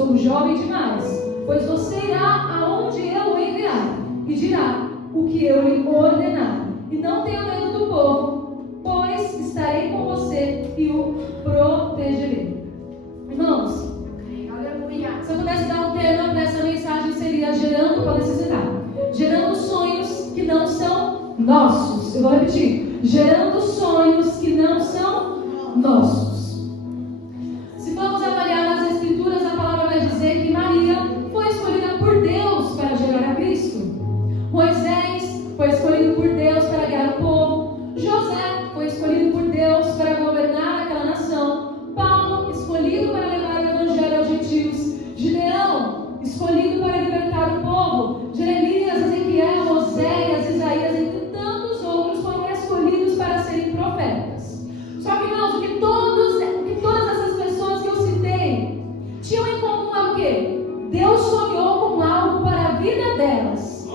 sou jovem demais, pois você irá aonde eu o enviar, e dirá o que eu lhe ordenar. E não tenha medo do povo, pois estarei com você e o protegerei. Irmãos, se eu pudesse dar um tema para essa mensagem, seria gerando para necessitar. Gerando sonhos que não são nossos. Eu vou repetir. Gerando sonhos que não são nossos. Se formos avaliar nas Escrituras, a palavra vai dizer que Maria foi escolhida por Deus para gerar a Cristo. Moisés foi escolhido por Deus para guiar o povo. José foi escolhido por Deus para governar aquela nação. Paulo, escolhido para levar o evangelho aos gentios. Gideão, escolhido para libertar o povo. Jeremias, Ezequiel, Oséias, Isaías, entre tantos outros, foram escolhidos para serem profetas. Só que, irmãos, o que todas essas pessoas que eu citei tinham em comum é o quê? Deus sonhou com algo para a vida delas.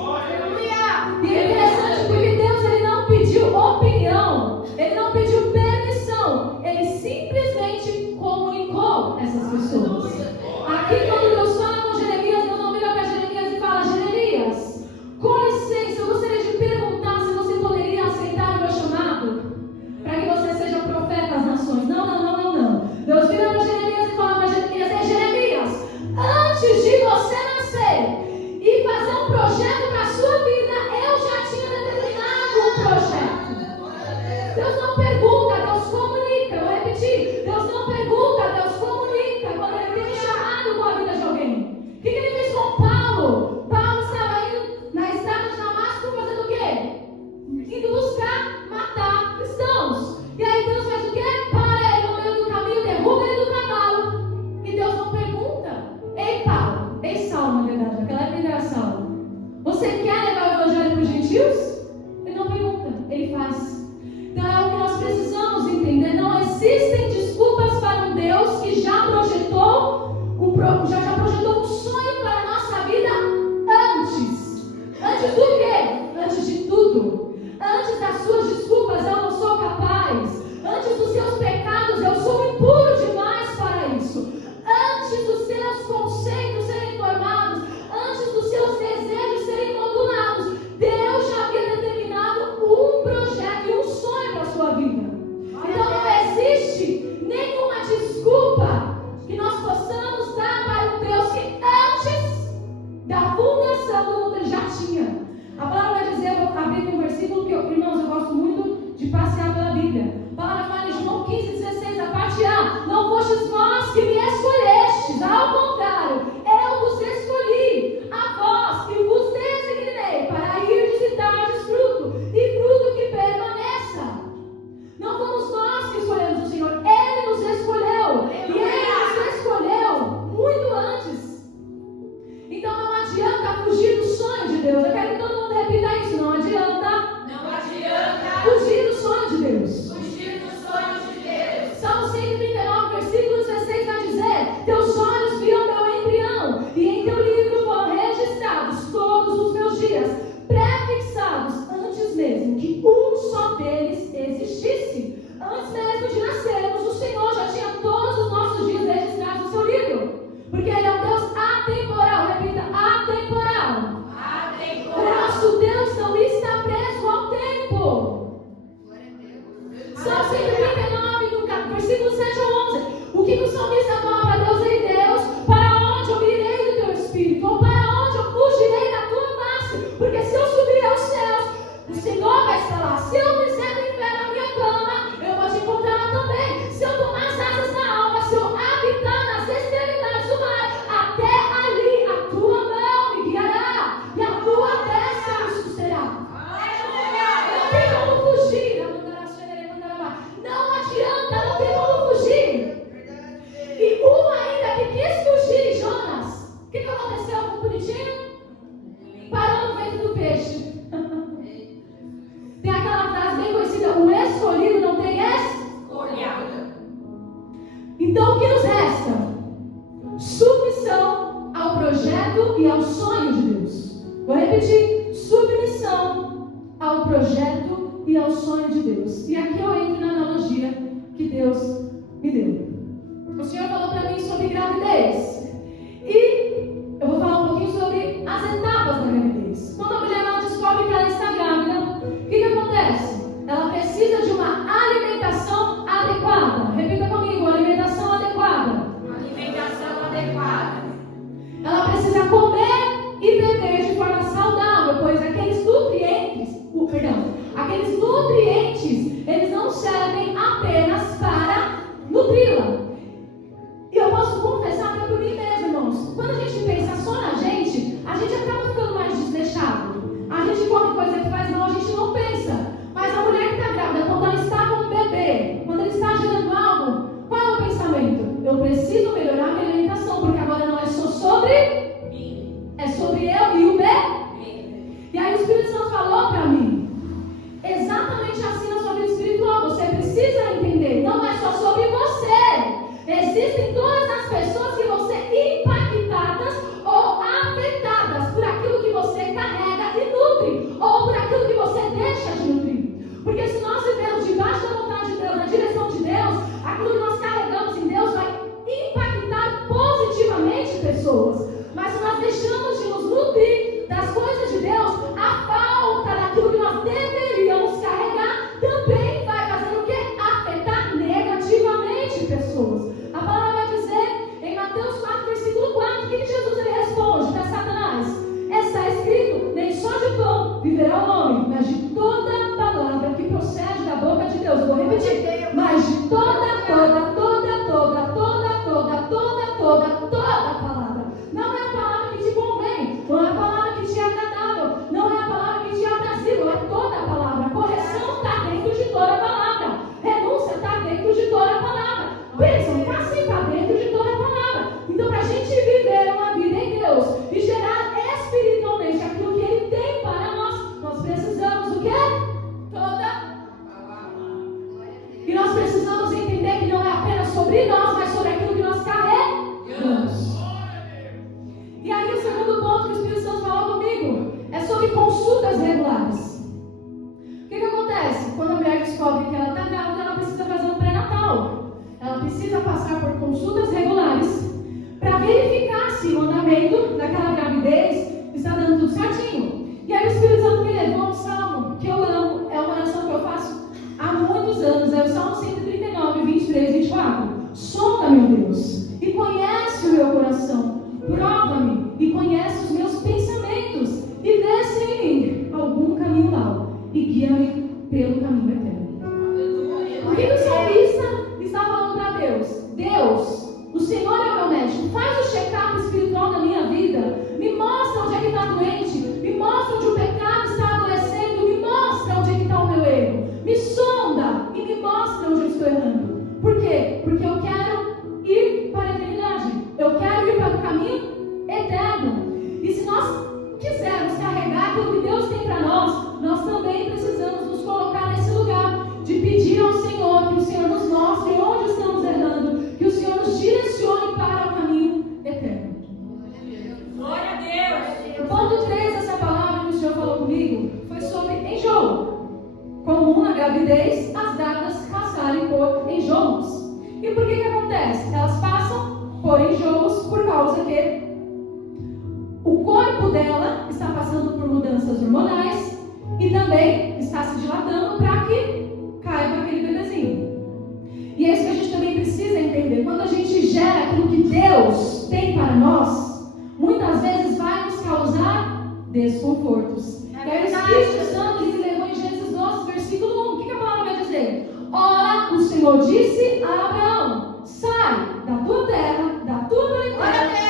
E é interessante porque Deus ele não pediu opinião, ele não pediu permissão, ele simplesmente comunicou essas pessoas. Aqui, quando Deus fala com Jeremias, Deus não vira para Jeremias e fala: Jeremias, com licença, eu gostaria de perguntar se você poderia aceitar o meu chamado para que você seja profeta às nações. Não. Deus vira para Jeremias e fala para Jeremias: Jeremias, antes de você nascer e fazer um projeto para a sua vida, eu já tinha determinado um projeto. Deus não pergunta, Deus comunica. Eu repeti, Deus não pergunta, Deus comunica quando ele tem chamado com a vida de alguém. O que ele fez com Paulo? Paulo estava indo na estrada de Damasco fazendo o quê? Indo buscar matar cristãos. E aí Deus faz o quê? Para ele no meio do caminho, derruba ele do cavalo. E Deus não pergunta: ei Paulo, ei Saulo, na verdade, naquela época ele era Saulo, você quer levar o evangelho para os gentios? Ele não pergunta, ele faz. Então é o que nós precisamos entender. Não existem desculpas para um Deus que já projetou um sonho para a nossa vida antes. Antes do quê? Antes de tudo. Antes das suas desculpas, eu não sou capaz. Antes dos seus pecados, eu sou impuro demais para isso. Antes dos seus conceitos serem formados, antes dos seus desejos serem modulados, Deus já havia determinado um projeto e um sonho para a sua vida. Então não existe nenhuma desculpa que nós possamos dar para um Deus que antes da fundação do mundo ele já tinha. A palavra vai dizer, eu vou abrir com um versículo que, irmãos, eu gosto muito de passear pela Bíblia. A palavra fala em João 15,16, a parte A: não fostes vós que me escolhestes, ao contrário, eu vos escolhi, a vós, e vos designei para ir visitar fruto, e fruto que permaneça. Não fomos nós que escolhemos o Senhor, Ele nos escolheu, e Ele nos escolheu muito antes. Então não adianta fugir do sonho de Deus. Eu quero que todo mundo repita isso: não adianta fugir do sonho de Deus. Salmo 139, versículo 16 vai dizer: teus olhos viram meu embrião, e em teu livro foram registrados todos os meus dias, prefixados antes mesmo que um só deles existisse. Antes mesmo de nascermos, o Senhor já tinha todos os nossos dias registrados no seu livro, porque Ele é um Deus atemporal. Repita: atemporal. O nosso Deus não está preso ao tempo. Salmo 139, versículo 7 ao 11. O que o salmista fala para Deus? Ei Deus, para onde eu irei do teu espírito? Ou para onde eu fugirei da tua face? Porque se eu subir aos céus, o Senhor vai estar lá. Se eu fizer do inferno a minha cama, eu vou te encontrar lá também. Se eu tomar as asas da alma, se eu habitar nas extremidades do mar, até ali a tua mão me guiará e a tua destra me susterá. Não tem como fugir. Não adianta, não tem como fugir. E um ainda que quis fugir, Jonas, o que aconteceu com o bonitinho? Parou no ventre do peixe. Tem aquela frase bem conhecida: o escolhido não tem escolha. Então o que nos resta? Submissão ao projeto e ao sonho de Deus. Vou repetir: submissão ao projeto e ao sonho de Deus. E aqui eu entro na analogia que Deus me deu. O Senhor falou para mim sobre gravidez. Mas se nós deixamos de nos nutrir das coisas de Deus, a falta daquilo que nós deveríamos carregar também vai fazer o quê? Afetar negativamente pessoas. A palavra vai dizer em Mateus 4, versículo 4, o que Jesus ele responde para Satanás? Está escrito, nem só de pão viverá o homem, mas de toda palavra que procede da boca de Deus. Eu vou repetir, mas de toda palavra. Não é a palavra que te convém, não é a palavra que te é agradável, não é a palavra que te é aprazível, é toda a palavra. Correção está dentro de toda a palavra, renúncia está dentro de toda a palavra, bênção está dentro de toda a palavra. Então, para a gente viver uma vida em Deus e gerar espiritualmente aquilo que Ele tem para nós, nós precisamos o quê? Toda a palavra. E nós precisamos entender que não é apenas sobre nós, mas sobre aquilo que nós carregamos. E aí o segundo ponto que o Espírito Santo falou comigo é sobre consultas regulares. O que acontece? Quando a mulher descobre que ela está grávida, ela precisa fazer um pré-natal. Ela precisa passar por consultas regulares para verificar se o andamento daquela gravidez está dando tudo certinho. E aí o Espírito Santo me levou a um salmo que eu amo, é uma oração que eu faço há muitos anos, é o Salmo 139, 23, 24. Sonda, meu Deus, e conhece o meu coração. Prova-me e conhece os meus pensamentos e vê se em mim algum caminho mau e guia-me pelo caminho eterno. O que o salmista está falando para Deus? Deus, o Senhor é o meu médico, faz o check-up espiritual da minha vida, me mostra onde é que está doente, me mostra onde o pecado está adoecendo, me mostra onde é que está o meu erro, me sonda e me mostra onde eu estou errando. Por quê? Porque eu quero ir para a eternidade. Eu quero ir para o caminho eterno. E se nós quisermos carregar aquilo que Deus tem para nós, nós também precisamos nos colocar nesse lugar de pedir ao Senhor que o Senhor nos mostre onde estamos errando, que o Senhor nos direcione para o caminho eterno. Glória a Deus! O ponto 3 dessa palavra que o Senhor falou comigo foi sobre enjoo. Comum na gravidez, as grávidas passarem por enjoos. E por que acontece? Elas passam por enjoos por causa que o corpo dela está passando por mudanças hormonais e também está se dilatando para que caiba aquele bebezinho. E é isso que a gente também precisa entender. Quando a gente gera aquilo que Deus tem para nós, muitas vezes vai nos causar desconfortos. E aí o Espírito Santo me levou em Gênesis 12, versículo 1. O que a palavra vai dizer? Ora, o Senhor disse a Abraão: sai da tua terra, da tua parentela,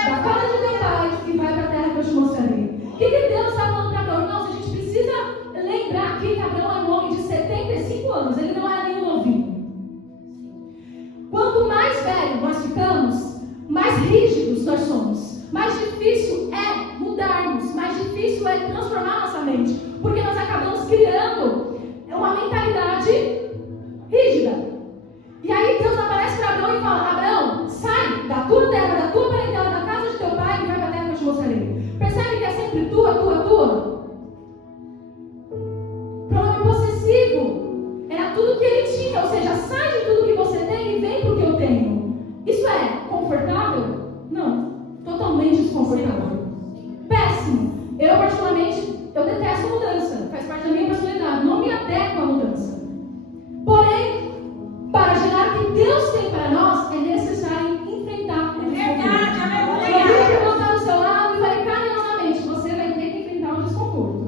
da casa de teu pai e vai para a terra que eu te mostrarei. O que Deus está falando para Abraão? Irmãos, a gente precisa lembrar aqui que Abraão é um homem de 75 anos, ele não era nenhum novinho. Quanto mais velho nós ficamos, mais rígidos nós somos. Mais difícil é mudarmos, mais difícil é transformar nossa mente, porque nós acabamos criando uma mentalidade rígida. E aí Deus aparece para Abraão e fala: Abraão, sai da tua terra, da tua parentela, da casa de teu pai e vai para a terra que eu te mostrarei. Percebe que é sempre tua. Pronome possessivo. Era tudo que ele tinha, ou seja, sai de tudo que você tem e vem para o que eu tenho. Isso é confortável? Não. Totalmente desconfortável. Péssimo. Eu, particularmente, eu detesto mudança. Faz parte da minha personalidade. Não me adequo à mudança. Porém, para gerar o que Deus tem para nós, é necessário enfrentar o desconforto. Eu vou botar do seu lado e falei carinhosamente: você vai ter que enfrentar o desconforto.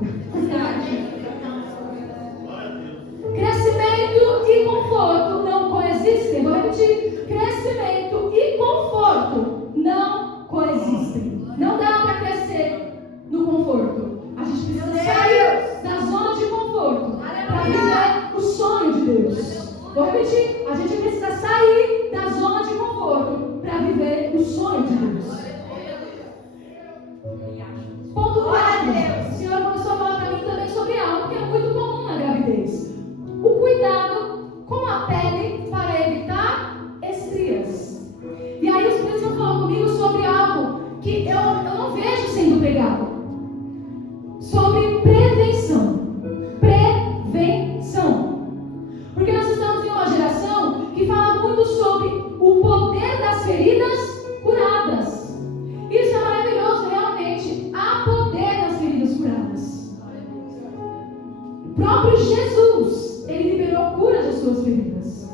Crescimento e conforto não coexistem. Vou repetir: crescimento e conforto não coexistem. Não dá para crescer no conforto. A gente precisa sair da zona de conforto para viver o sonho de Deus. Vou repetir: a gente precisa sair da zona de conforto para viver o sonho de Deus. Ponto 4. O Senhor começou a falar para mim também sobre algo que é muito comum na gravidez: o cuidado com a pele para evitar estrias. E aí o Espírito Santo falou comigo sobre algo que eu não vejo sendo pregado. Sobre prevenção. Prevenção. Porque nós estamos em uma geração que fala muito próprio Jesus, ele liberou cura de suas feridas.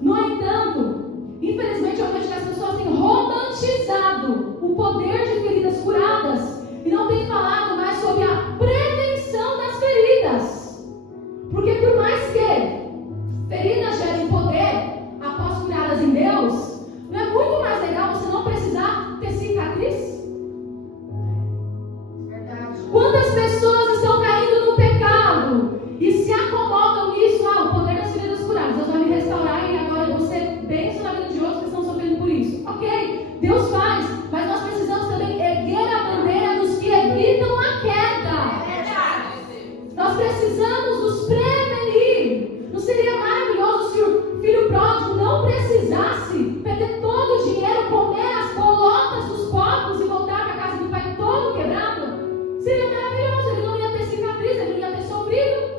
No entanto, infelizmente, eu vejo que as pessoas têm romantizado o poder de feridas curadas e não têm falado mais sobre a prevenção das feridas. Porque por mais que feridas gerem poder após curadas em Deus, não é muito mais legal você não precisar ter cicatriz? Verdade. Quantas pessoas estão caindo no pecado e se acomodam nisso? O poder das feridas curadas, Deus vai me restaurar e agora eu vou ser bênção na vida de outros que estão sofrendo por isso. Ok, Deus faz, mas nós precisamos também erguer a bandeira dos que evitam a queda. Nós precisamos nos prevenir. Não seria maravilhoso se o filho pródigo não precisasse perder todo o dinheiro, comer as bolotas dos pobres e voltar para a casa do pai todo quebrado? Seria maravilhoso, ele não ia ter cicatriz, ele não ia ter sofrido.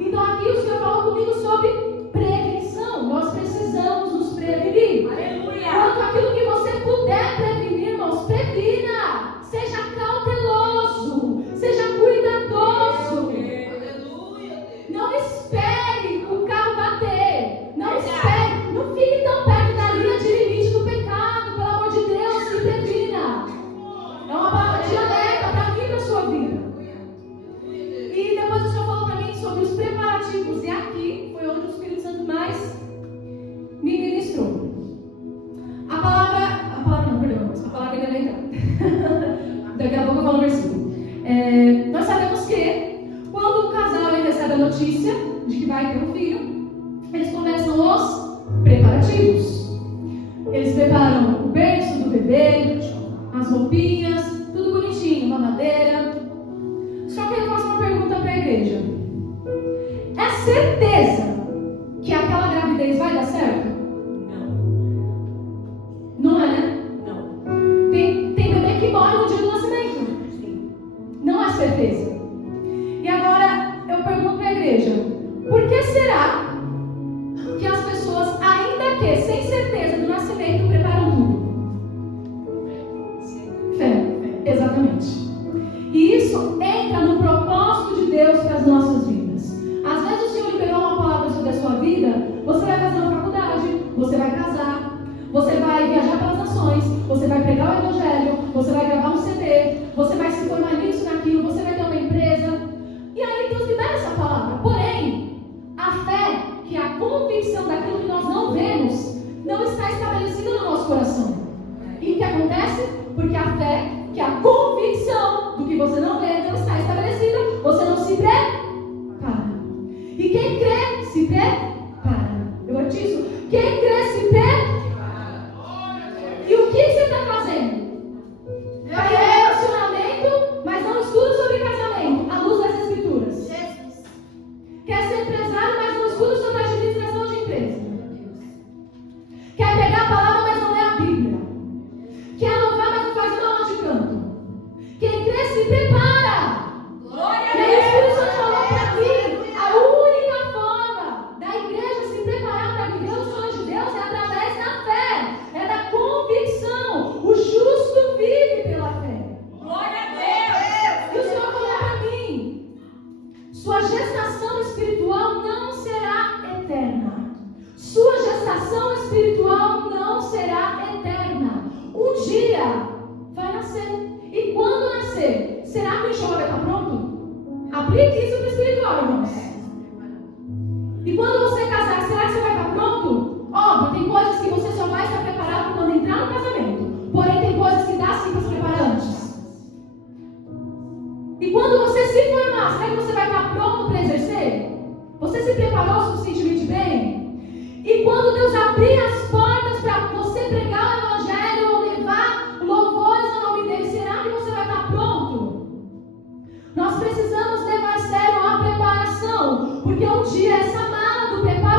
Então aqui o Senhor falou comigo sobre prevenção. Nós precisamos nos prevenir. Aleluia. Quanto aquilo que você puder prevenir, irmãos, previna. Seja cauteloso, seja cuidadoso. Aleluia. Não espere o carro bater. Não espere, não fique tão perto da linha de limite do pecado. Pelo amor de Deus, se previna. É uma palavra de alerta para mim e para a sua vida. E depois o Senhor falou para mim sobre os preparativos. E aqui foi onde o Espírito Santo mais me ministrou. A palavra ainda vai entrar. Daqui a pouco eu falo o versículo. Nós sabemos que quando o casal recebe a notícia de que vai ter um filho, eles começam os preparativos. Eles preparam o berço do bebê, as roupinhas, tudo bonitinho, mamadeira. Só que eu faço uma pergunta para a igreja. É certeza que aquela gravidez vai dar certo? Não é, né? Não. Tem bebê que morre no dia do nascimento. Sim. Não é certeza. E agora eu pergunto para a igreja: por que será que as pessoas, ainda que sem certeza do nascimento, preparam tudo? Fé. Exatamente. E isso entra no propósito de Deus para as nossas vidas. Às vezes o Senhor liberou uma palavra sobre a sua vida. Você vai fazer uma faculdade, você vai casar, você vai viajar pelas nações, você vai pregar o evangelho, você vai gravar um CD, você vai se formar nisso, naquilo, você vai ter uma empresa. E aí Deus libera essa palavra. Porém, a fé, que é a convicção daquilo que nós não vemos, não está estabelecida no nosso coração. E o que acontece? Porque a fé, que é a convicção do que você não vê, não está estabelecida, você não se prepara. E quem crê, se prepara. Eu vou te dizer, quem crê, se prepara. E o que você está fazendo? Vai ter relacionamento, mas não estuda sobre casamento, à luz das Escrituras. Quer ser empresário, mas não estuda sobre administração de empresa. Quer pegar a palavra, mas não lê a Bíblia. Quer louvar, mas não faz uma aula de canto. Quem crê, se prepara. Glória E a aí o Espírito Deus. Santo falou para mim: a única forma da igreja se preparar para viver os sonhos de Deus é através da fé, é da convicção. O justo vive pela fé. Glória a E o Senhor falou para mim: sua gestação espiritual não será eterna. Sua gestação espiritual não será eterna. Um dia vai nascer. E quando nascer, será que o enxoval vai estar pronto? Aplique isso no espiritual, irmãos. E quando você casar, será que você vai estar pronto? Óbvio, tem coisas que você só vai estar preparado quando entrar no casamento. Porém, tem coisas que dá sim para se preparar antes. E quando você se formar, será que você vai estar pronto para exercer? Você se preparou suficientemente bem? E quando Deus abrir as portas para você pregar o evangelho ou levar louvores ao nome dele, será que você vai estar pronto? Nós precisamos levar a sério a preparação, porque um dia essa mala do preparo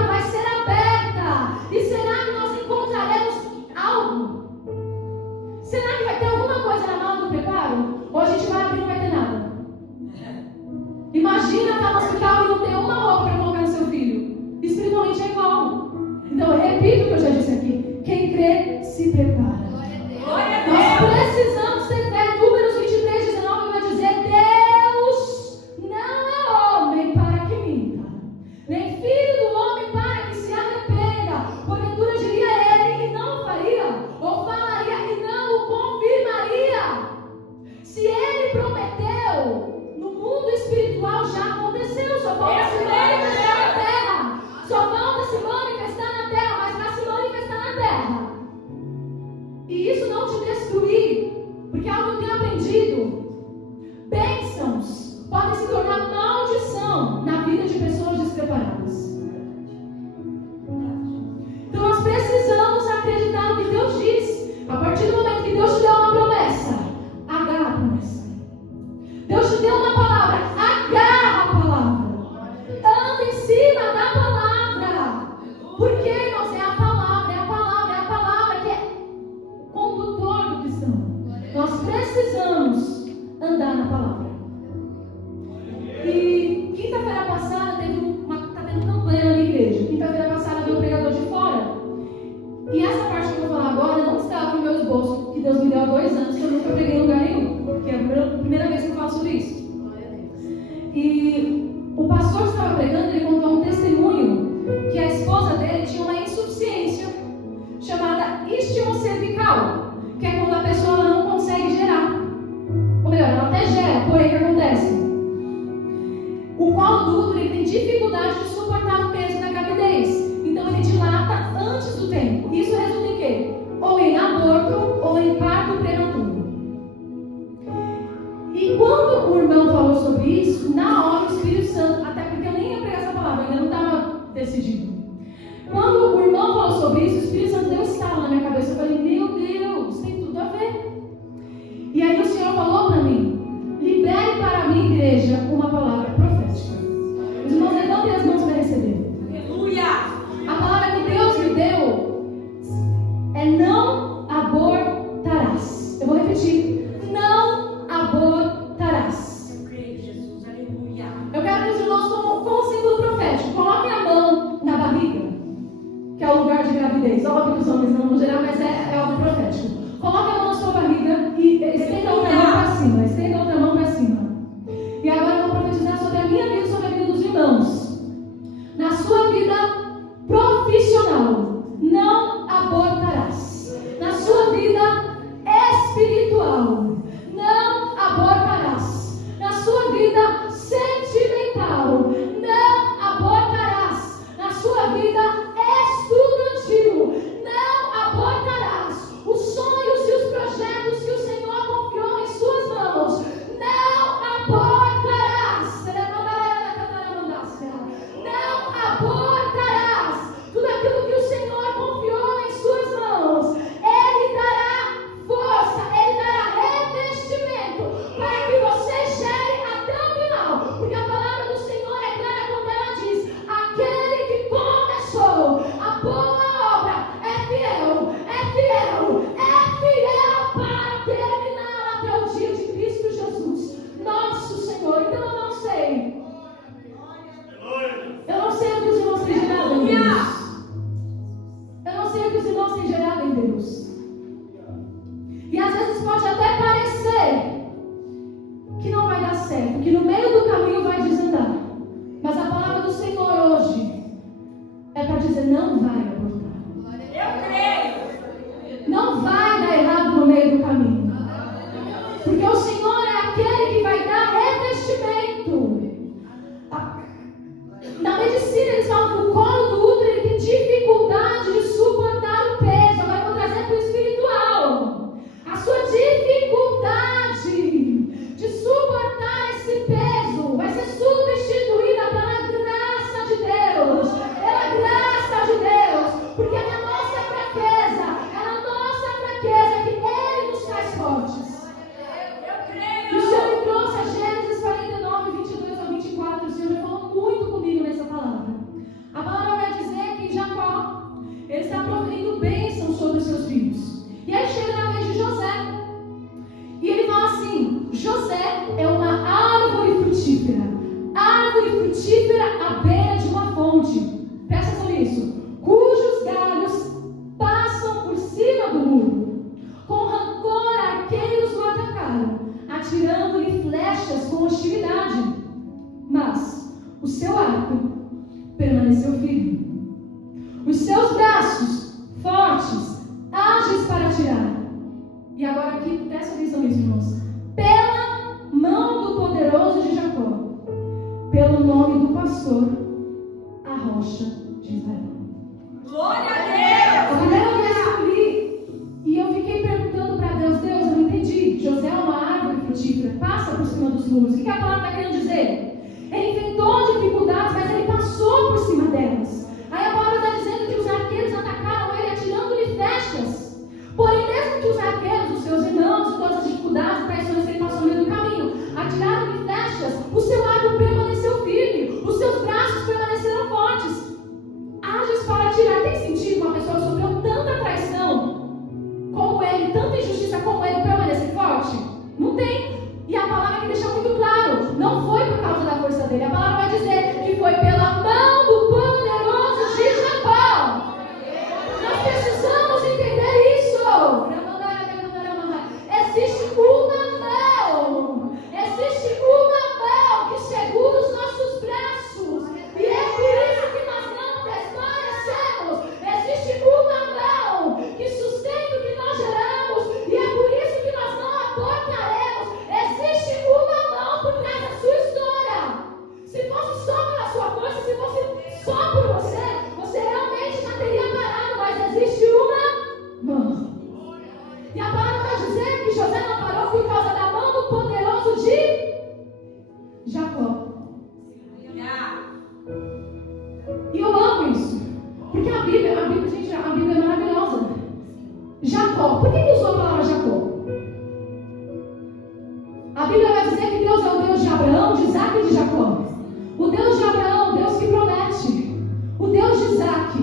precisamos andar na palavra. E quinta-feira passada tá tendo campanha na minha igreja. Quinta-feira passada veio um pregador de fora. E essa parte que eu vou falar agora não estava no meu esboço, que Deus me deu há 2 anos, que eu nunca preguei em lugar nenhum. Porque é a primeira vez que eu falo sobre isso. E o pastor que estava pregando, ele contou um testemunho que a esposa dele tinha uma insuficiência chamada istmo cervical, que é quando a pessoa não consegue gerar. Ou melhor, ela até gera, porém o que acontece? O colo do útero tem dificuldade de suportar o peso da gravidez. Então ele dilata antes do tempo. Isso resulta em quê? Ou em aborto ou em parto prematuro. E quando o irmão falou sobre isso, na hora o Espírito Santo, até porque eu nem ia pregar essa palavra, ainda não estava decidido. Quando o irmão falou sobre isso, o Espírito Santo deu um estalo na minha cabeça. Eu falei, meu Deus, tem tudo a ver. E aí o Senhor falou para mim, libere para mim, igreja, uma palavra profética. Os irmãos levantem as mãos para receber. Aleluia! A palavra que Deus me deu é não abortarás. Eu vou repetir, não abortarás. Eu creio, Jesus, aleluia. Eu quero que os irmãos, como símbolo profético, coloquem a mão na barriga, que é o lugar de gravidez. Óbvio que os homens não vão gerar, mas é algo profético. Coloque a mão na sua barriga e estenda outra mão para cima. Estenda outra mão para cima. E agora eu vou profetizar sobre a minha vida e sobre a vida dos irmãos. Na sua vida profissional, não abortarás. Na sua vida espiritual, não abortarás. Na sua vida sentimental, não abortarás. Na sua vida estudantil, não abortarás. Os sonhos e os projetos que o Senhor confiou em suas mãos, não abortarás. Não abortarás. Tudo aquilo que o Senhor confiou em suas mãos, Ele dará força, Ele dará revestimento para que você chegue até o final. Porque a palavra do Senhor é clara quando ela diz: aquele que começou a boa obra é fiel, é fiel, é fiel para terminar até o dia de Cristo Jesus, nosso Senhor. Então eu não sei. Eu não sei o que os irmãos têm gerado em Deus. Eu não sei o que os irmãos têm gerado em Deus. E às vezes pode até parecer que não vai dar certo, que no meio do caminho vai desandar. Mas a palavra do Senhor hoje é para dizer: não vai abortar. Eu creio. Não vai dar errado no meio do caminho. Porque o Senhor é aquele que vai dar revestimento. Na medicina eles falam que o colo do útero ele tem dificuldade de suportar o peso. Agora eu vou trazer para o espiritual. A sua dificuldade de suportar esse peso vai ser substituída pela graça de Deus. Pela graça de Deus. Porque é na nossa fraqueza, é na nossa fraqueza que Ele nos faz fortes. E o Senhor me trouxe a Gênesis 49, 22 ao 24. O Senhor já falou muito comigo nessa palavra. A palavra vai dizer que Jacó, ele está proferindo bênção sobre os seus filhos. E aí chega na vez de José. E ele fala assim: José é uma árvore frutífera. Árvore frutífera à beira de uma fonte. Presta atenção nisso. Cujos galhos passam por cima do muro. Com rancor arqueiros o atacaram, atirando-lhe flechas com hostilidade. Mas o seu arco permaneceu firme. Os seus braços fortes, ágeis para atirar. E agora aqui, presta atenção nisso, irmãos. Pela mão do poderoso de Jacó, pelo nome do pastor, a rocha de Israel. Glória a Deus. A primeira vez que eu li, e eu fiquei perguntando para Deus: Deus, eu não entendi. José é uma árvore frutífera, passa por cima dos muros. O que a palavra está querendo dizer? Ele enfrentou dificuldades, mas ele passou por cima delas. Aí a palavra está dizendo que os arqueiros atacaram ele atirando-lhe flechas. Porém, mesmo que os arqueiros, os seus irmãos, todas as dificuldades, traições que ele passou no meio do caminho, atiraram-lhe flechas, o seu arco permaneceu firme, os seus braços permaneceram fortes. Ágeis para atirar. Tem sentido uma pessoa que sofreu tanta traição como ele, tanta injustiça como ele, permanecer forte? Jacó. Por que usou a palavra Jacó? A Bíblia vai dizer que Deus é o Deus de Abraão, de Isaac e de Jacó. O Deus de Abraão, o Deus que promete. O Deus de Isaac,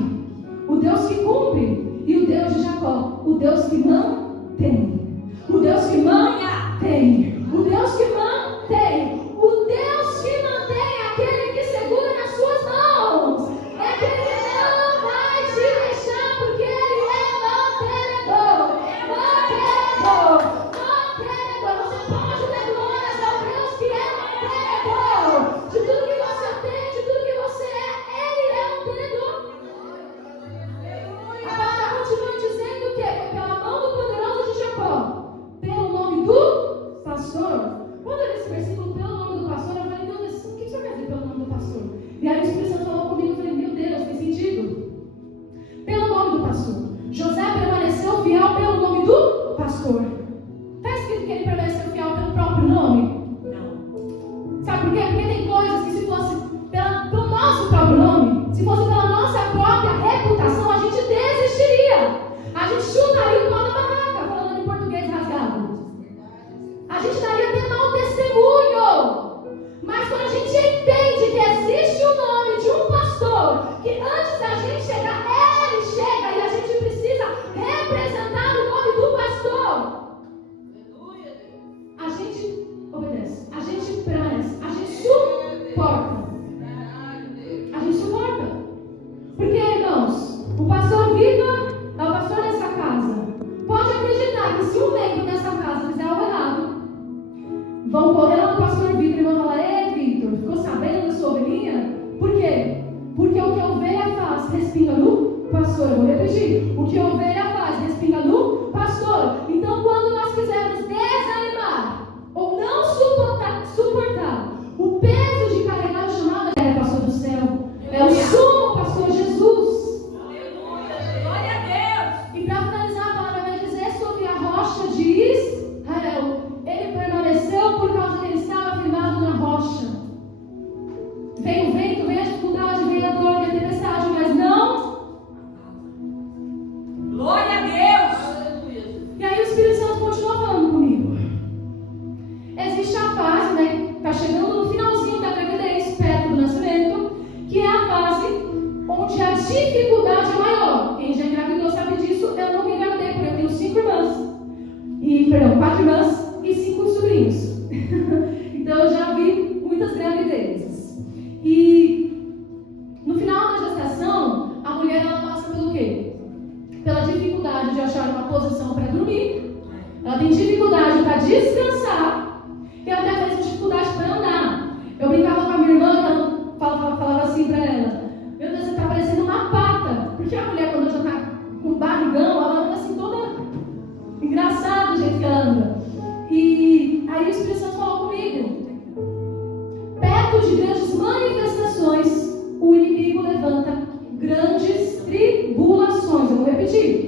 o Deus que cumpre. E o Deus de Jacó, o Deus que mantém. O Deus que mantém. O Deus que mantém. O Deus que mantém é aquele que segura nas suas mãos. É aquele que não vai te deixar, porque Ele é mantenedor. Mantenedor. Mantenedor. Você pode dar glórias ao Deus que é mantenedor. De tudo que você tem, de tudo que você é, Ele é mantenedor. A palavra continua dizendo que foi pela mão do poderoso de Jacó, pelo nome do pastor. Quando eu li esse versículo, pelo nome do pastor, eu falei, meu Deus, o que o senhor quer dizer pelo nome do pastor? E aí o Espírito Santo falou comigo, eu falei, meu Deus, tem sentido. Pelo nome do pastor. José permaneceu fiel pelo nome do pastor. Está escrito que ele permaneceu fiel pelo próprio nome? Não. Sabe por quê? Porque tem coisas que se fosse pelo nosso próprio nome, se fosse pela nossa própria reputação, a gente desistiria. A gente chutaria o pau da barraca, falando em português rasgado. A gente daria até mau testemunho. Mas quando a gente entende que existe o nome de um pastor, que antes da gente chegar, ele chega e a gente precisa representar o nome do pastor, a gente obedece, a gente presta, a gente suporta. A gente suporta. Porque, irmãos, o pastor Vitor é o pastor dessa casa. Pode acreditar que se um membro dessa casa fizer algo errado, vão correr lá no pastor Vitor e vão falar: ei, Vitor, ficou sabendo da sua ovelhinha? Por quê? Porque o que a ovelha faz respinga no pastor. Eu vou repetir. O que a ovelha faz respinga no pastor. Então, quando nós quisermos desanimar ou não suportar o peso de carregar o chamado, é o pastor do céu. É o sumo pastor Jesus. Glória a Deus. E para finalizar, a palavra vai dizer sobre a rocha de Israel. Ele permaneceu por causa que ele estava firmado na rocha. Veio o vento, veio a dificuldade, veio a dor, veio a tempestade, mas não. Glória a Deus. E aí o Espírito Santo continua falando comigo. Existe a fase, né? Está chegando no finalzinho da gravidez, perto do nascimento, que é a fase onde a dificuldade é maior. Quem já engravidou sabe disso. Eu nunca engravidei, porque eu tenho 4 irmãs e 5 sobrinhos. Então eu já vi muitas gravidezes. E no final da gestação, a mulher ela passa pelo quê? Pela dificuldade de achar uma posição para dormir. Ela tem dificuldade para descansar. E ela até tem dificuldade para andar. Eu brincava com a minha irmã, ela falava assim para ela: meu Deus, você está parecendo uma pata. Porque a mulher, quando já está com barrigão, ela anda assim toda engraçada do jeito que ela anda. E aí o Espírito Santo falou comigo: perto de grandes manifestações, o inimigo levanta grandes tribulações. Eu vou repetir.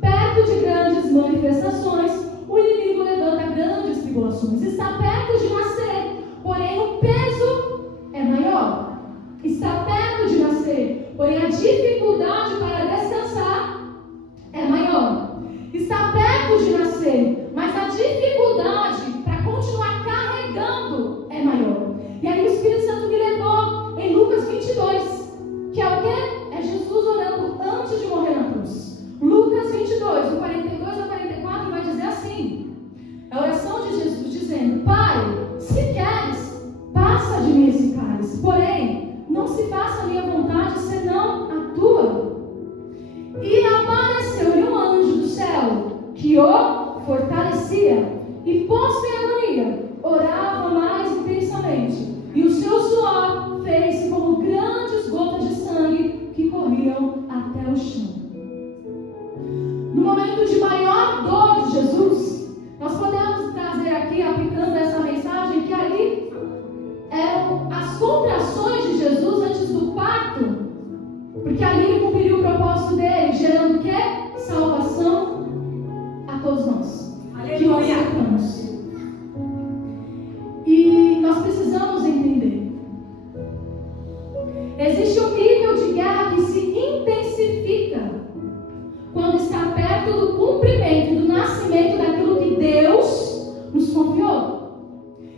Perto de grandes manifestações, o inimigo levanta grandes tribulações. Está perto de nascer, porém o peso é maior. Está perto de nascer, porém a dificuldade para descansar é maior. Está perto de nascer, mas a dificuldade para continuar carregando é maior. E aí o Espírito Santo me levou em Lucas 22, que é o quê? É Jesus orando antes de morrer na cruz. Lucas 22, do 42 ao 44, vai dizer assim: a oração de Jesus dizendo: Pai, se queres, passa de mim esse cálice, porém, não se faça a minha vontade, senão a tua. E apareceu-lhe um anjo do céu, que o fortalecia, e posto em agonia, orava mais intensamente, e o seu suor fez como grandes gotas de sangue que corriam até o chão. No momento de maior dor de Jesus, nós podemos trazer aqui, aplicando essa mensagem, que ali eram as contrações de Jesus antes do parto, porque ali ele cumpriu o propósito dele, gerando o quê? Salvação a todos nós. Aleluia. Que nós cercamos. E nós precisamos entender: existe um nível de guerra que se intensifica quando está perto do cumprimento enviou.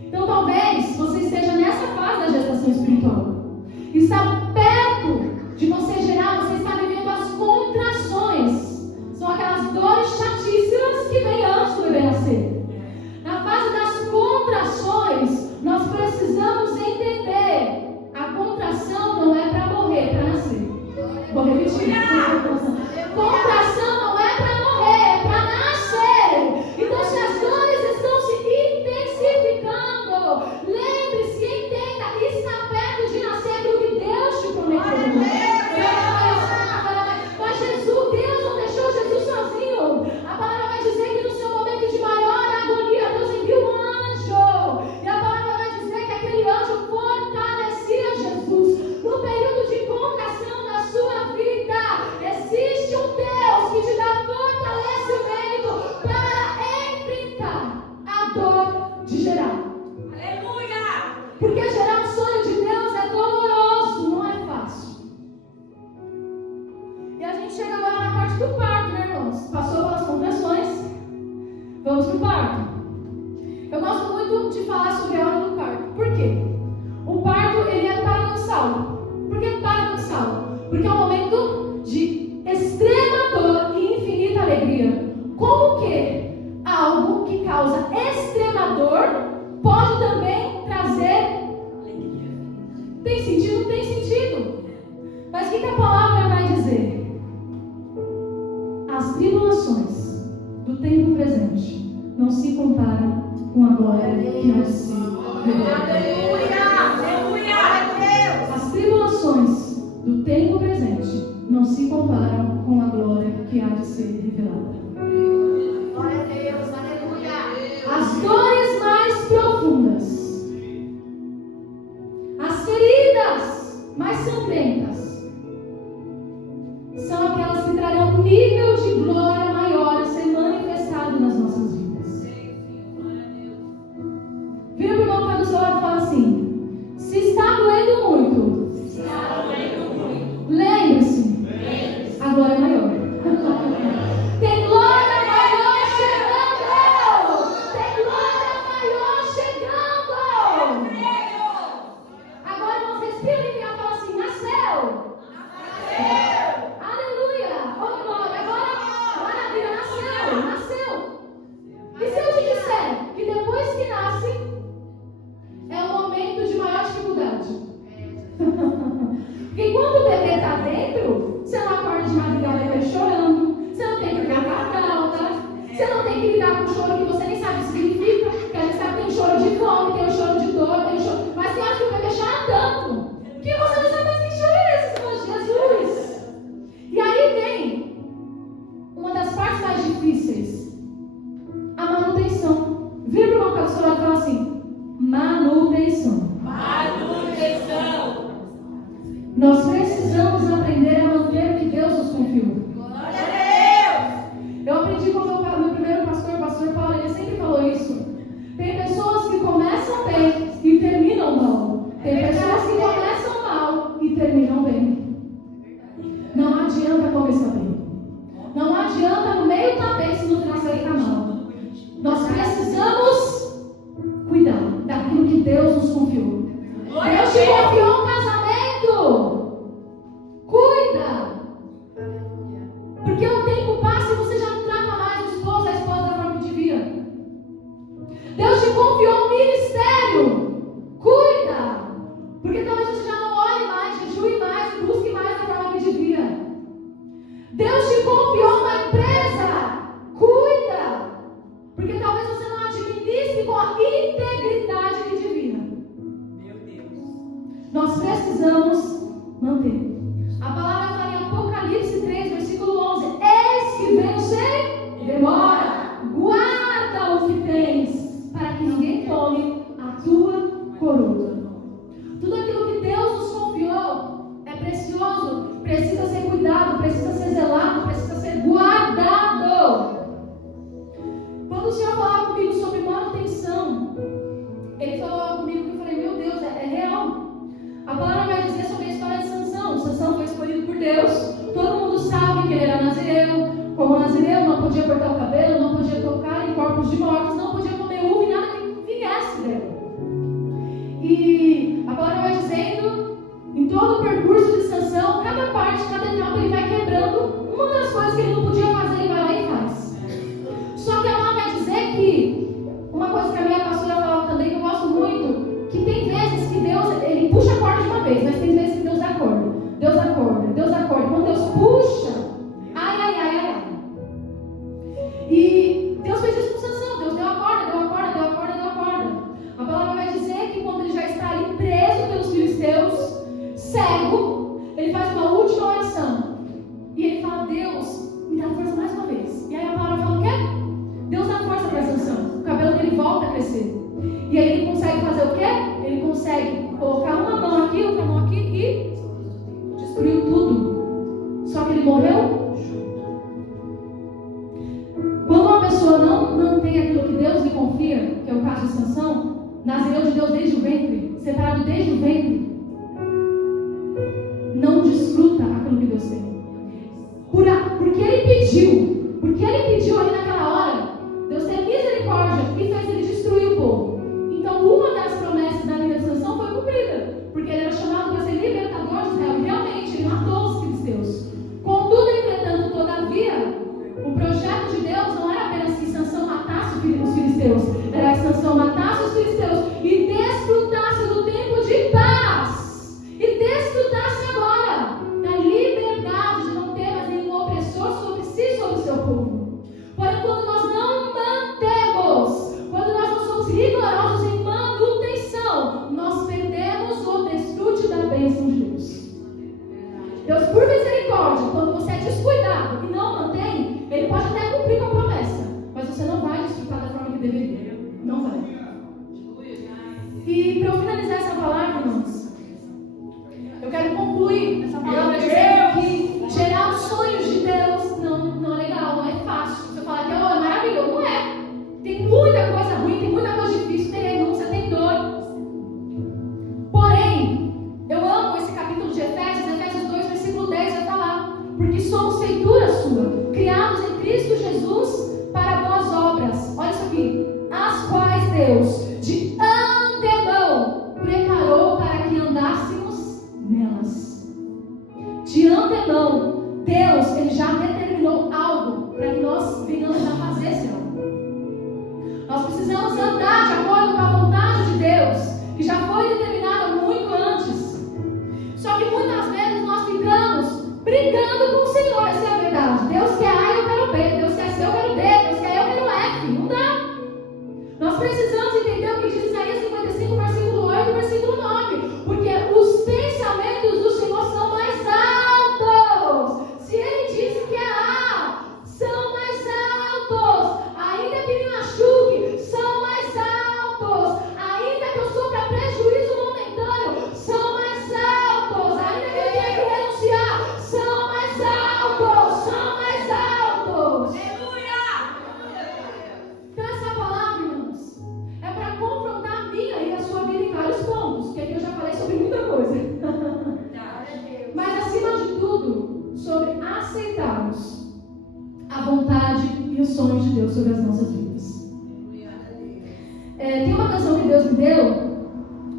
Então talvez você esteja nessa fase da gestação espiritual. Está perto de você gerar, você está vivendo as contrações. São aquelas dores chatíssimas que vêm antes do bebê nascer. Na fase das contrações, nós precisamos entender: a contração não é para morrer, é para nascer. Vou repetir. Contração não é para morrer, é para nascer. Então, se as dores estão se intensificando, lembre-se, entenda, está perto de nascer aquilo que Deus te prometeu. Mas Jesus, Deus não deixou Jesus sozinho. A palavra vai dizer que no seu momento de maior agonia, Deus enviou um anjo. E a palavra vai dizer que aquele anjo fortalecia Jesus. No período de contração da sua vida, existe um Deus que te dá fortalecimento para enfrentar a dor de gerar. Aleluia! Porque gerar um sonho de Deus é doloroso, não é fácil. E a gente chega agora na parte do parto, né, irmãos? Passou pelas contrações, vamos pro parto. Eu gosto muito de falar sobre a hora do parto. Por quê? O parto, ele é paradoxal. Por que paradoxal? Porque é um momento de extrema dor e infinita alegria. Como que algo que causa extrema dor pode também trazer alegria? Tem sentido? Tem sentido. Mas o que a palavra vai dizer? As tribulações do tempo presente não se comparam com a glória que há de ser revelada. As tribulações do tempo presente não se comparam com a glória que há de ser revelada. Glória a Deus, aleluia! As dores mais profundas, as feridas mais sangrentas, são aquelas que trarão um nível de glória maior a ser manifestado nas nossas vidas. Vira para o irmão que está do seu lado e fala assim: se está doendo muito, lembre-se, a glória é maior. Tem glória maior chegando! Tem glória maior chegando! Agora vamos respirar e fala assim: nasceu! Aleluia! Oh glória! Agora, maravilha, nasceu! E se eu te disser que depois que nasce é o momento de maior dificuldade? Porque quando o bebê está dentro, você não acorda de madrugada e vai chorando, você não tem que ligar para a fralda, você não tem que lidar com o choro que você nem sabe o que significa, porque a gente sabe que tem choro de fome, tem o choro de dor, tem o choro, mas você acha que o bebê chora tanto que você não sabe mais que choro é esse, Senhor Jesus. E aí vem uma das partes mais difíceis: a manutenção. Vira para o irmão que está do seu lado e fala assim: manutenção. Nós precisamos aprender a manter o que Deus nos confiou. Glória a Deus! Eu aprendi com o meu primeiro pastor, o pastor Paulo, ele sempre falou isso. Tem pessoas que começam bem e terminam mal. Tem pessoas que começam mal e terminam bem. Não adianta começar bem. Não adianta no meio estar bem se no final você ficar mal. Nós precisamos cuidar daquilo que Deus nos confiou. Deus te confiou um casamento. Cuida. Porque o tempo passa e você já não trata mais o esposo, a esposa da forma que devia. Deus te confiou um ministério. Cuida. Porque talvez você já não ore mais, jejue mais, busque mais da forma que devia. Deus te confiou uma empresa. Cuida. Porque talvez você não administre com a integridade que devia. Nós precisamos manter. A palavra fala em Apocalipse 3, versículo 11: eis que venho sem demora, guarda o que tens, para que ninguém tome a tua coroa. Tudo aquilo que Deus nos confiou é precioso, precisa ser cuidado, precisa ser zelado, precisa ser guardado. Quando o Senhor falava comigo sobre manutenção, Ele falou comigo que eu falei: meu Deus, é real. A palavra vai dizer sobre a história de Sansão. todo o percurso de Sansão, cada parte, cada etapa, ele vai quebrando. Uma das coisas que ele não podia fazer, ele vai lá e faz. Só que ela vai dizer que, uma coisa que a minha pastora falava também, que eu gosto muito, que tem vezes que Deus, ele puxa a corda de uma vez, mas tem vezes que Deus acorda. Deus acorda, Deus acorda. Quando Deus puxa, ai, ai, ai, ai. E Deus fez isso com Sansão. Deus deu a corda, deu a corda, deu a corda, deu a corda. A palavra vai dizer que quando ele já está ali preso pelos filisteus, cego, ele faz uma última oração. E ele fala: Deus, me dá força mais uma vez. E aí a palavra fala o quê? Deus dá força para Sansão. O cabelo dele volta a crescer. E aí ele consegue fazer o quê? Ele consegue colocar uma mão aqui, outra mão aqui e destruiu tudo. Só que ele morreu. Quando uma pessoa não tem aquilo que Deus lhe confia, que é o caso de Sansão, nasceu de Deus desde o ventre, separado desde o ventre, não desfruta aquilo que Deus tem. Porque ele pediu ali naquela hora, Deus teve misericórdia e fez ele destruir o povo. Então uma das promessas da vida de Sansão foi cumprida, porque ele era chamado para ser libertador de Israel. Realmente ele matou os filisteus. Contudo, entretanto, todavia, o projeto de Deus não era apenas que Sansão matasse os filisteus, era que Sansão matasse os filisteus e desfrutasse do tempo de paz, e desfrutasse agora da liberdade de não ter mais nenhum opressor sobre si, sobre o seu povo. Porém, quando nós não mantemos, quando nós não somos rigorosos em manutenção, nós perdemos o desfrute da bênção de Deus. Deus, por misericórdia, quando você é descuidado e não mantém, Ele pode até cumprir com a promessa, mas você não vai desfrutar da forma que deveria. Não vai. E para eu finalizar essa palavra, irmãos, eu quero concluir essa palavra dizendo que gerar os sonhos de Deus não é legal, não é fácil. Você fala que é maravilhoso, não é. Tem muita coisa ruim, tem muita coisa difícil, tem renúncia, tem dor. Porém, eu amo esse capítulo de Efésios 2, versículo 10, vai falar: porque somos feitura sua, criados em Cristo Jesus para boas obras. Olha isso aqui: as quais Deus de antemão preparou para que andássemos nelas. De antemão, Deus, Ele já determinou algo para que nós venhamos a fazer esse algo. Nós precisamos andar de acordo com a vontade de Deus, que já foi determinada muito antes. Só que muitas vezes nós ficamos brigando com o Senhor. Essa é a verdade. Deus quer A e eu quero B. Deus quer C, eu quero D. Deus quer E, eu quero F. Não dá. Nós precisamos entender o que diz Isaías 55, versículo 8 e versículo 9. Porque os pensamentos do Senhor são mais altos. Se Ele disse que é A, são mais altos. Ainda que me machuque, são mais altos. Ainda que eu sofra prejuízo momentâneo, são mais altos. Ainda que eu tenha que renunciar, são mais altos. São mais altos. Então essa palavra, irmãos, é para confrontar a minha e a sua vida em vários pontos, porque aqui eu já falei sobre muita coisa. Mas acima de tudo, sobre aceitarmos a vontade e os sonhos de Deus sobre as nossas vidas. Tem uma canção que Deus me deu,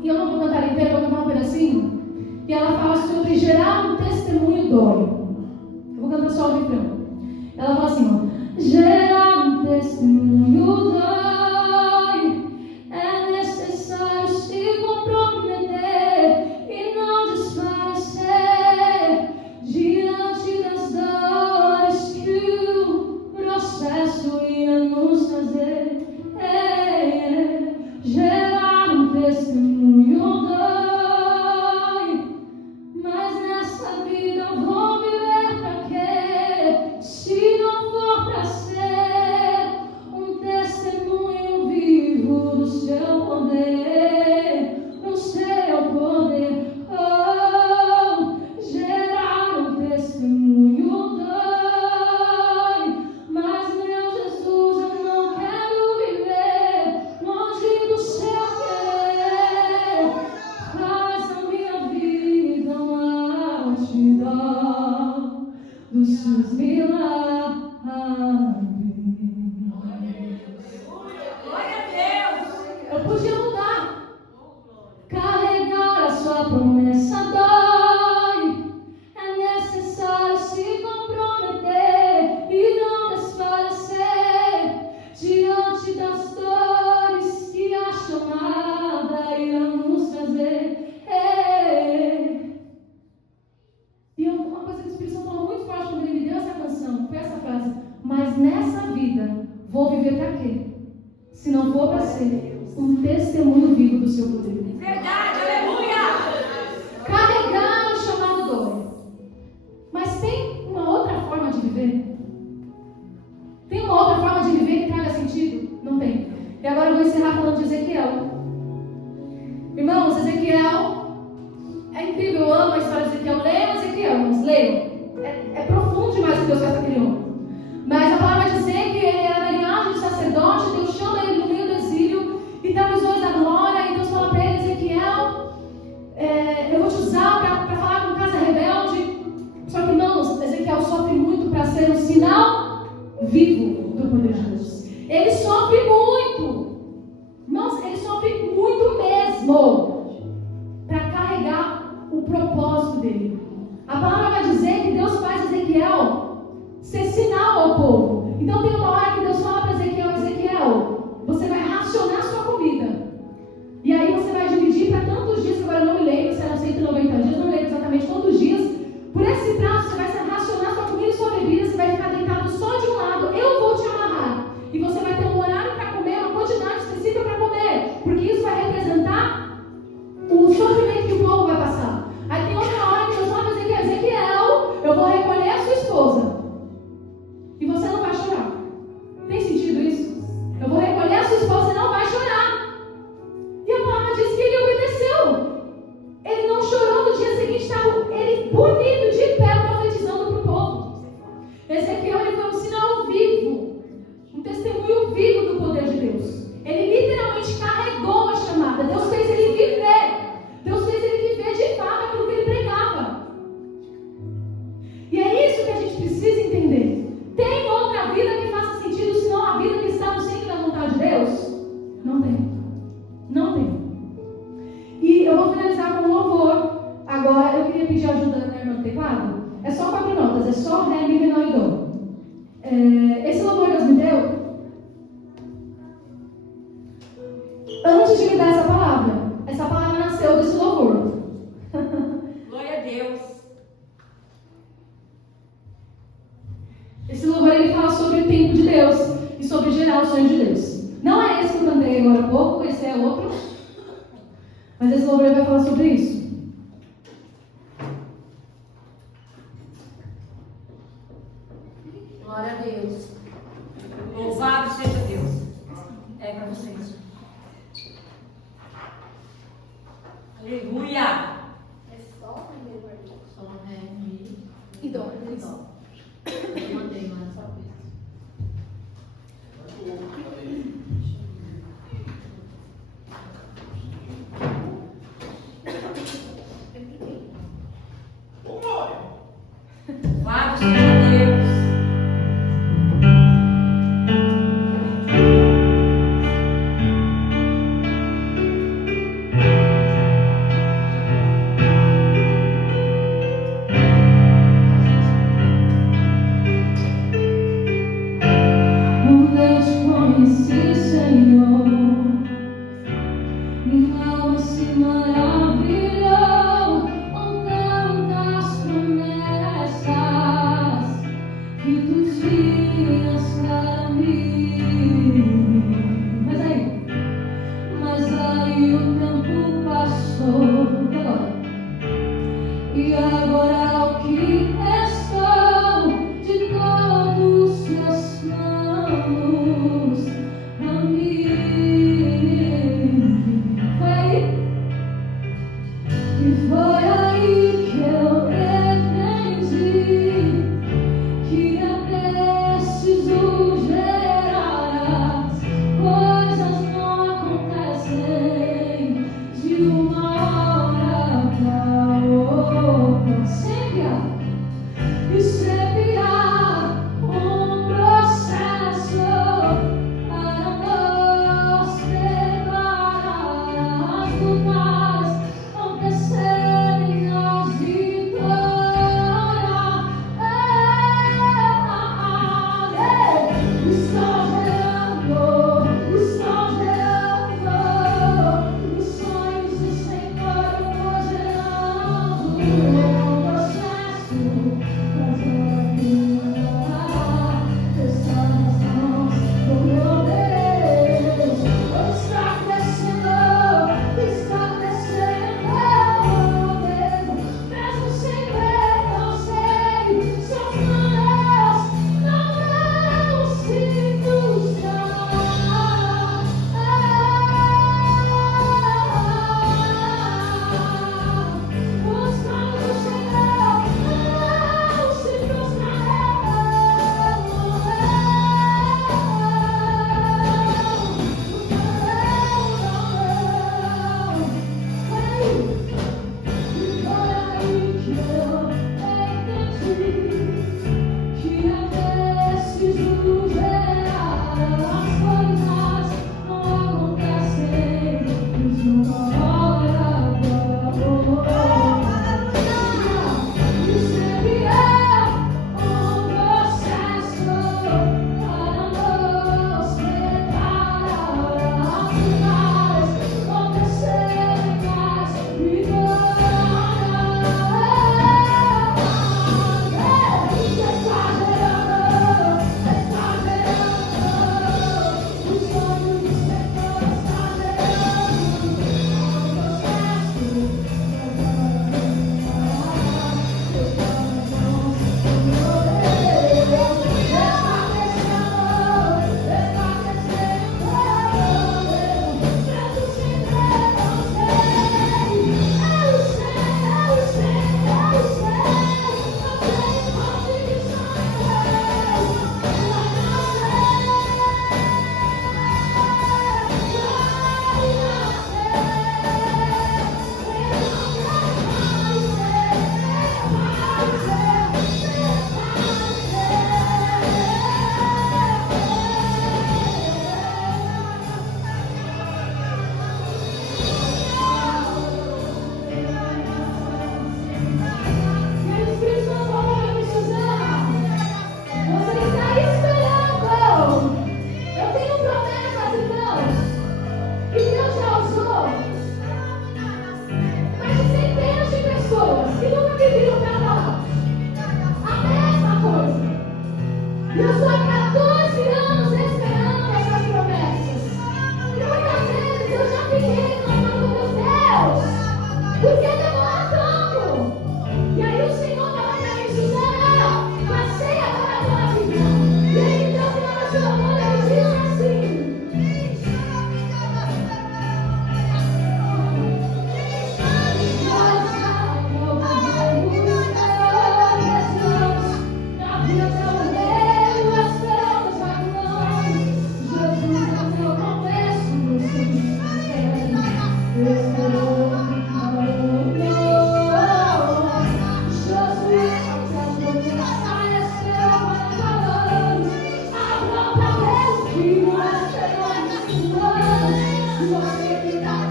e eu não vou cantar inteira, vou cantar um pedacinho, e ela fala sobre gerar um testemunho dói. Eu vou cantar só o refrão. Ela fala assim, ó: gerar um testemunho dói, é necessário se comprometer e não desfalecer diante das dores que o processo ia nos trazer. Gerar um testemunho dói, mas nessa vida eu vou viver pra quê? Se não for pra ser um testemunho vivo do seu poder, do seu poder. Oh, gerar um testemunho dói, mas meu Jesus, eu não quero viver longe do seu querer. Faz a minha vida uma multidão dos seus milagres. Eu podia mudar, carregar a sua promessa dói. um testemunho vivo do seu poder. Verdade, aleluia. Carregar o chamado dói. Mas tem uma outra forma de viver? Tem uma outra forma de viver que traga sentido? Não tem. E agora eu vou encerrar falando de Ezequiel. Irmãos, Ezequiel é incrível, eu amo a história de Ezequiel. Leiam Ezequiel, irmãos, leiam. É profundo demais o que Deus faz com aquele homem. Mas a palavra vai dizer que ele era da linhagem de sacerdote, Deus chama ele no meio do exílio e dá visões da glória, e Deus fala para ele, Ezequiel, eu vou te usar para falar com casa rebelde. Só que, irmãos, Ezequiel sofre muito para ser um sinal vivo do poder de Deus. Ele sofre muito. Irmãos, ele sofre muito mesmo para carregar o propósito dele. A palavra vai dizer que Deus faz Ezequiel ser sinal ao povo. Então tem uma hora que Deus fala para Ezequiel, Ezequiel, você vai racionar sua comida. E aí você vai dividir para tantos dias, que agora eu não me lembro, se eram 190 dias, não me lembro exatamente quantos dias. Por esse prazo você vai racionar sua comida e sua bebida, você vai ficar deitado só de um lado, eu vou te amarrar. E você vai ter um horário para comer, uma quantidade específica para comer, porque isso vai representar o sofrimento que o povo vai passar. Aí tem outra hora que Deus fala para Ezequiel, Ezequiel, eu vou recolher a sua esposa. E você não vai chorar. Tem sentido isso? Eu vou recolher a sua esposa, você não vai chorar. E a palavra diz que ele obedeceu. Ele não chorou no dia seguinte, estava ele bonito, de pé, profetizando para o povo. Ezequiel, ele foi um sinal vivo, um testemunho vivo do poder de Deus. Ele literalmente carregou a chamada. Deus fez ele viver. Deus fez ele viver de fato aquilo que ele pregava. E é isso que a gente precisa entender. Tem outra vida que faça sentido senão a vida que está no centro da vontade de Deus? Não tem. Não tem. E eu vou finalizar com um louvor. Agora eu queria pedir ajuda da irmã do teclado. É só 4 notas, é só Ré, Mi, menor e Dó. Esse louvor Deus me deu antes de me dar essa palavra. Essa palavra nasceu desse louvor. Glória a Deus. Esse louvor ele fala sobre o tempo de Deus e sobre gerar os sonhos de Deus. Não é esse que eu cantei agora há pouco, esse é outro. Mas esse louvor ele vai falar sobre isso. Glória a Deus. Louvado seja Deus. É para vocês. Aleluia. É só primeiro versículo. Só Ré, Mi E Dó. Eu mandei mais só isso. Louvado seja Deus.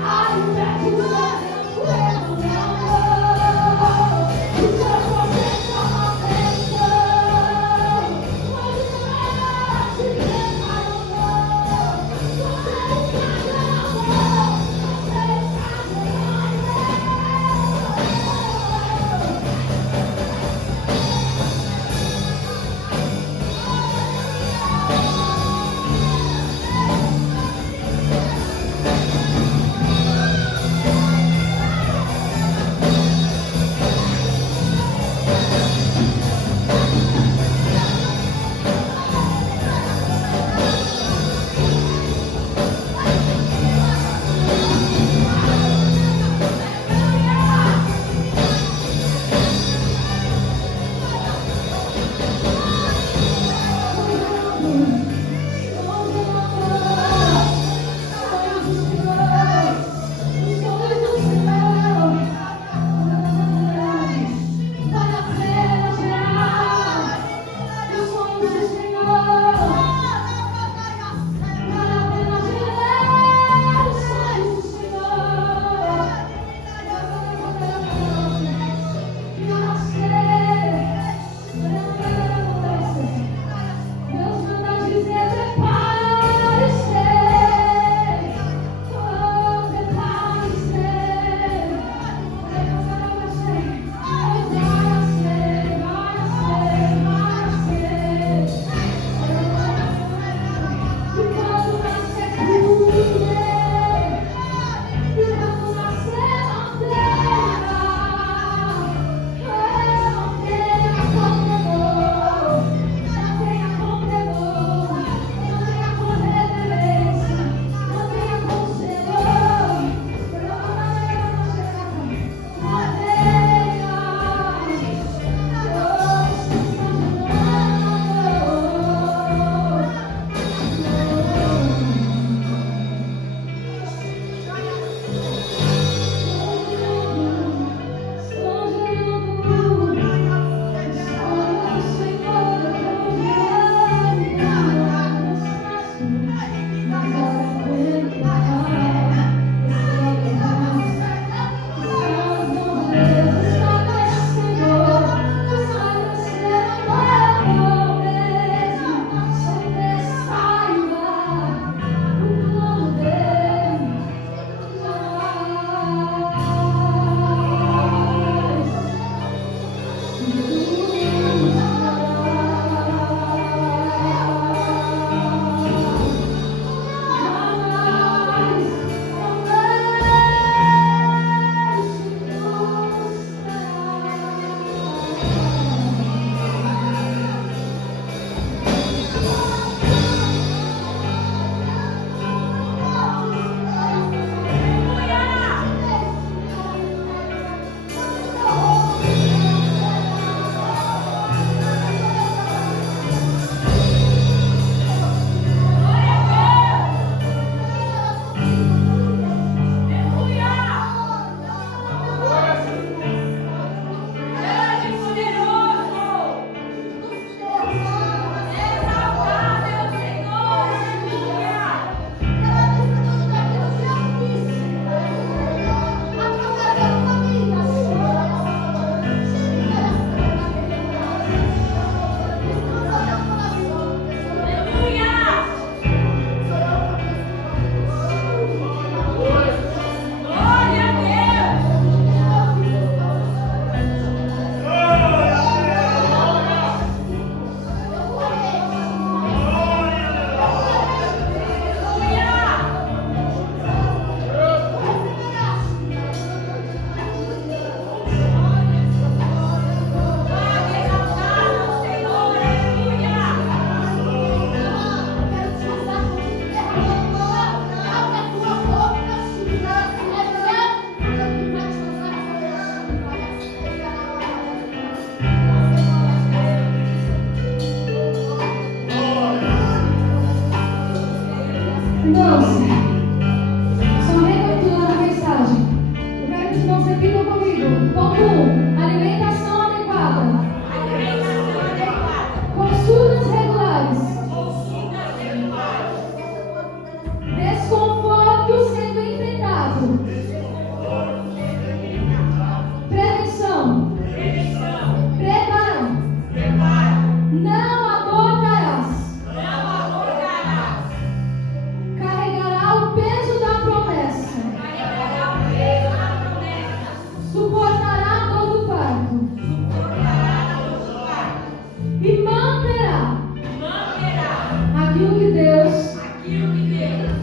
Thank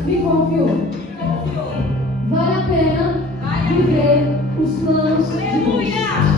me confiou. Vale a pena viver os planos de Deus.